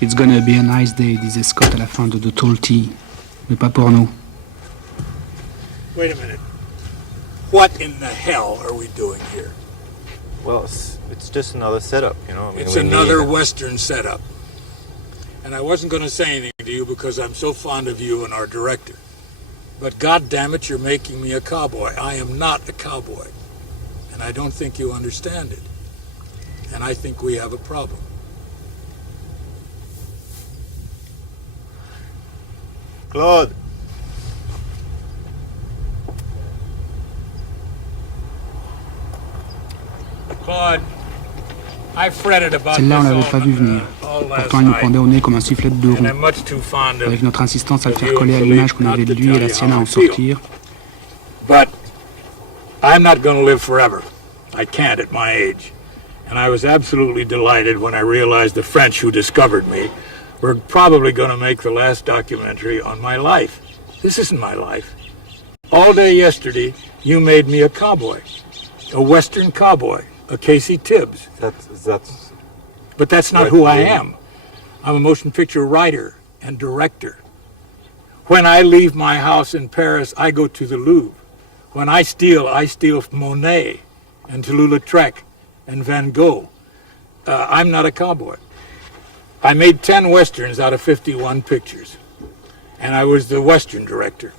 It's gonna be a nice day, disait Scott à la fin de The Tall Tea. Mais pas pour nous. Wait a minute. What in the hell are we doing here? Well, it's just another setup, you know. I mean, it's another Western setup. And I wasn't going to say anything to you because I'm so fond of you and our director. But God damn it, you're making me a cowboy. I am not a cowboy. And I don't think you understand it. And I think we have a problem. Claude. Claude, I fretted about Celle-là, on l'avait pas vu venir. Pourtant, il nous pendait au nez comme un sifflet de deux roues. Avec notre insistance à le faire coller à l'image qu'on avait de lui et la sienne à en sortir. But I'm not going to live forever. I can't at my age. And I was absolutely delighted when I realized the French who discovered me were probably going to make the last documentary on my life. This isn't my life. All day yesterday, you made me a cowboy, a Western cowboy, a Casey Tibbs. But that's not who I am. I'm a motion picture writer and director. When I leave my house in Paris, I go to the Louvre. When I steal Monet and Toulouse-Lautrec and Van Gogh. I'm not a cowboy. I made 10 Westerns out of 51 pictures, and I was the Western director.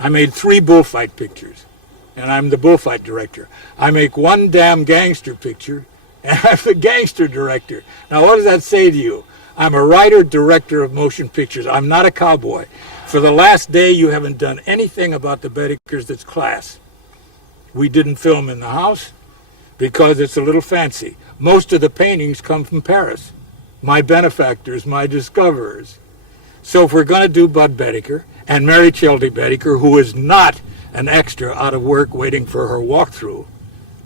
I made 3 bullfight pictures, and I'm the bullfight director. I make 1 damn gangster picture, and I'm the gangster director. Now, what does that say to you? I'm a writer-director of motion pictures. I'm not a cowboy. For the last day, you haven't done anything about the Boettichers that's class. We didn't film in the house because it's a little fancy. Most of the paintings come from Paris. My benefactors, my discoverers. So if we're going to do Bud Boetticher and Mary Childy Boetticher, who is not an extra out of work waiting for her walkthrough,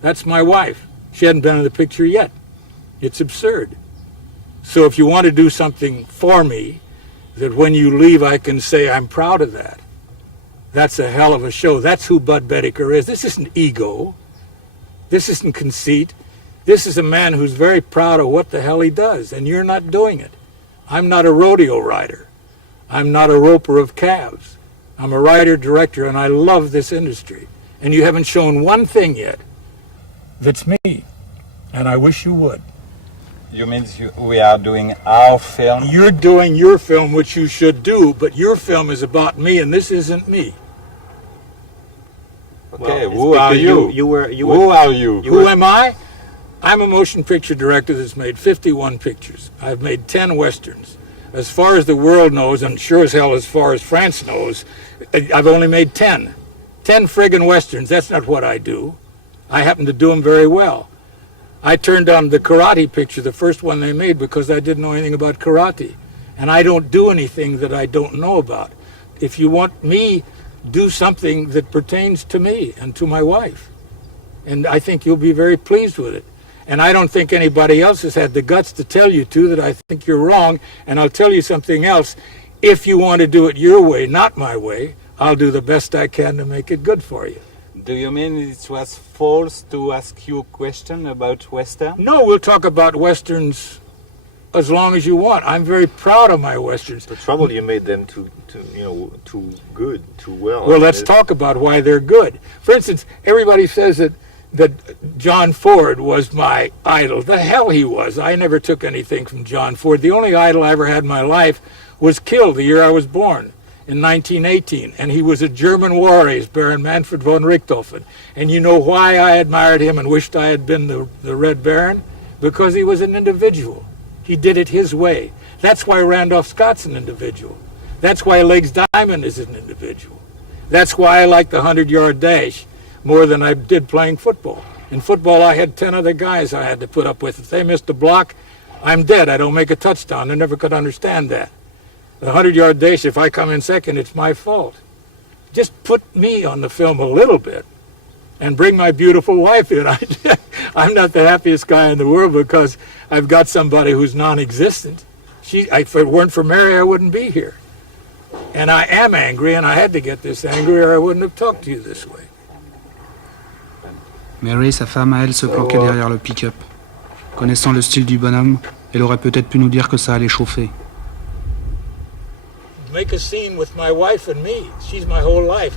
that's my wife. She hadn't been in the picture yet. It's absurd. So if you want to do something for me, that when you leave I can say I'm proud of that, that's a hell of a show. That's who Bud Boetticher is. This isn't ego. This isn't conceit. This is a man who's very proud of what the hell he does, and you're not doing it. I'm not a rodeo rider. I'm not a roper of calves. I'm a writer-director, and I love this industry. And you haven't shown one thing yet that's me, and I wish you would. You mean we are doing our film? You're doing your film, which you should do, but your film is about me, and this isn't me. Okay, well, who are you? Who are you? Who am I? I'm a motion picture director that's made 51 pictures. I've made 10 Westerns. As far as the world knows, and sure as hell as far as France knows, I've only made 10. 10 friggin' Westerns. That's not what I do. I happen to do them very well. I turned on the karate picture, the first one they made, because I didn't know anything about karate. And I don't do anything that I don't know about. If you want me, do something that pertains to me and to my wife. And I think you'll be very pleased with it. And I don't think anybody else has had the guts to tell you that I think you're wrong. And I'll tell you something else. If you want to do it your way, not my way, I'll do the best I can to make it good for you. Do you mean it was false to ask you a question about Western? No, we'll talk about Westerns as long as you want. I'm very proud of my Westerns. The trouble you made them too good, too well. Well, let's talk about why they're good. For instance, everybody says that John Ford was my idol. The hell he was. I never took anything from John Ford. The only idol I ever had in my life was killed the year I was born, in 1918. And he was a German war ace, Baron Manfred von Richthofen. And you know why I admired him and wished I had been the Red Baron? Because he was an individual. He did it his way. That's why Randolph Scott's an individual. That's why Legs Diamond is an individual. That's why I like the 100-yard dash more than I did playing football. In football, I had 10 other guys I had to put up with. If they missed a block, I'm dead. I don't make a touchdown. I never could understand that. The 100-yard dash, if I come in second, it's my fault. Just put me on the film a little bit and bring my beautiful wife in. I'm not the happiest guy in the world because I've got somebody who's non-existent. If it weren't for Mary, I wouldn't be here. And I am angry, and I had to get this angry or I wouldn't have talked to you this way. Mary, sa femme à elle, se planquait derrière le pick-up. Connaissant le style du bonhomme, elle aurait peut-être pu nous dire que ça allait chauffer. make a scene with my wife and me. She's my whole life.